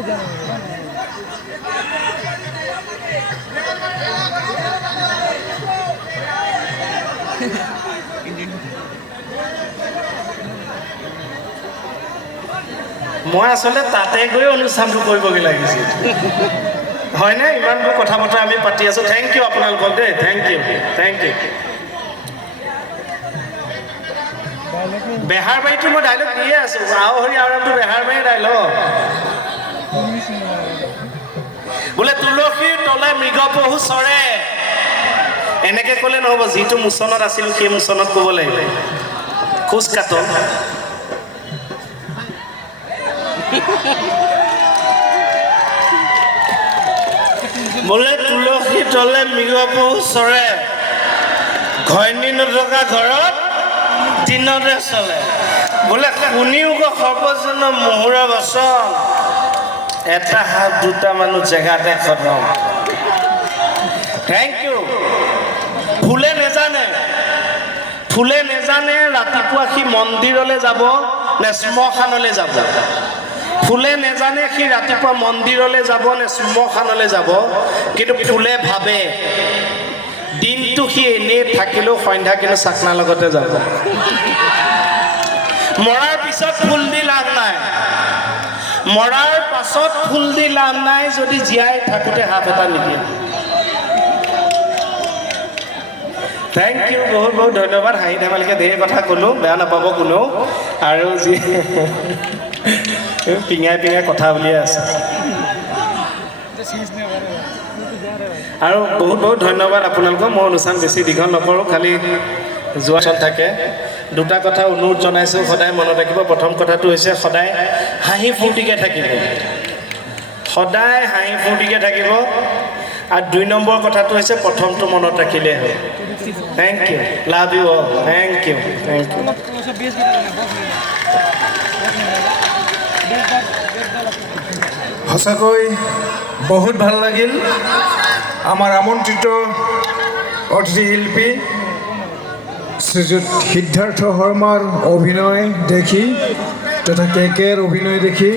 মই আসলে তাতে গৈ অনুষ্ঠানটো কৰিবগৈ লাগিছিল হয়নে ইমানবোৰ কথা বতৰা আমি পাতি আছো থেংক ইউ আপোনালোকক দেই থেংক ইউ বেহাৰবাৰীটো মই ডাইলগ দিয়ে আছো আও হৰি আৰামটো বেহাৰবাৰী ডাইলগ বোলে তুলসীৰ তলে মৃগ পহু চৰে এনেকে ক'লে নহ'ব যিটো মুচনত আছিল সেই মুচনত ক'ব লাগিব খোজ কাট বোলে তুলসী তলে মৃগ পহু চৰে ঘৈণী নথকা ঘৰত দিনতে চলে বোলে শুনিও সৰ্বজন মুহুৰা বচন এটা হাত দুটা মানুহ জেগাতে খতম থেংক ইউ ফুলে নেজানে ৰাতিপুৱা সি মন্দিৰলৈ যাব নে শ্মশানলৈ যাব ফুলে নেজানে সি ৰাতিপুৱা মন্দিৰলৈ যাব নে শ্মশানলৈ যাব কিন্তু ফুলে ভাবে দিনটো সি এনেই থাকিলেও সন্ধ্যা কিন্তু চাকনাৰ লগতে যাব মৰাৰ পিছত ফুল দি লাভ নাই মৰাৰ পাছত ফুল দি লাভ নাই যদি জীয়াই থাকোঁতে হাত এটা নিদিয়ে থেংক ইউ বহুত বহুত ধন্যবাদ হাঁহি ধেমালিকে ধেৰ কথা ক'লোঁ বেয়া নাপাব কোনেও আৰু যি পিঙাই কথা বুলিয়ে আছে আৰু বহুত বহুত ধন্যবাদ আপোনালোকক মই অনুষ্ঠান বেছি দীঘল নকৰোঁ খালি যোৱা থাকে দুটা কথা অনুৰোধ জনাইছোঁ সদায় মনত ৰাখিব প্ৰথম কথাটো হৈছে সদায় হাঁহি ফূৰ্তিকৈ থাকিব সদায় হাঁহি ফূৰ্তিকৈ থাকিব আৰু 2 নম্বৰ কথাটো হৈছে প্ৰথমটো মনত ৰাখিলে হয় thank you love you all thank you সঁচাকৈ বহুত ভাল লাগিল আমাৰ আমন্ত্ৰিত অতিথি শিল্পী শ্ৰীযুত সিদ্ধাৰ্থ শৰ্মাৰ অভিনয় দেখি তথা কেকেৰ অভিনয় দেখি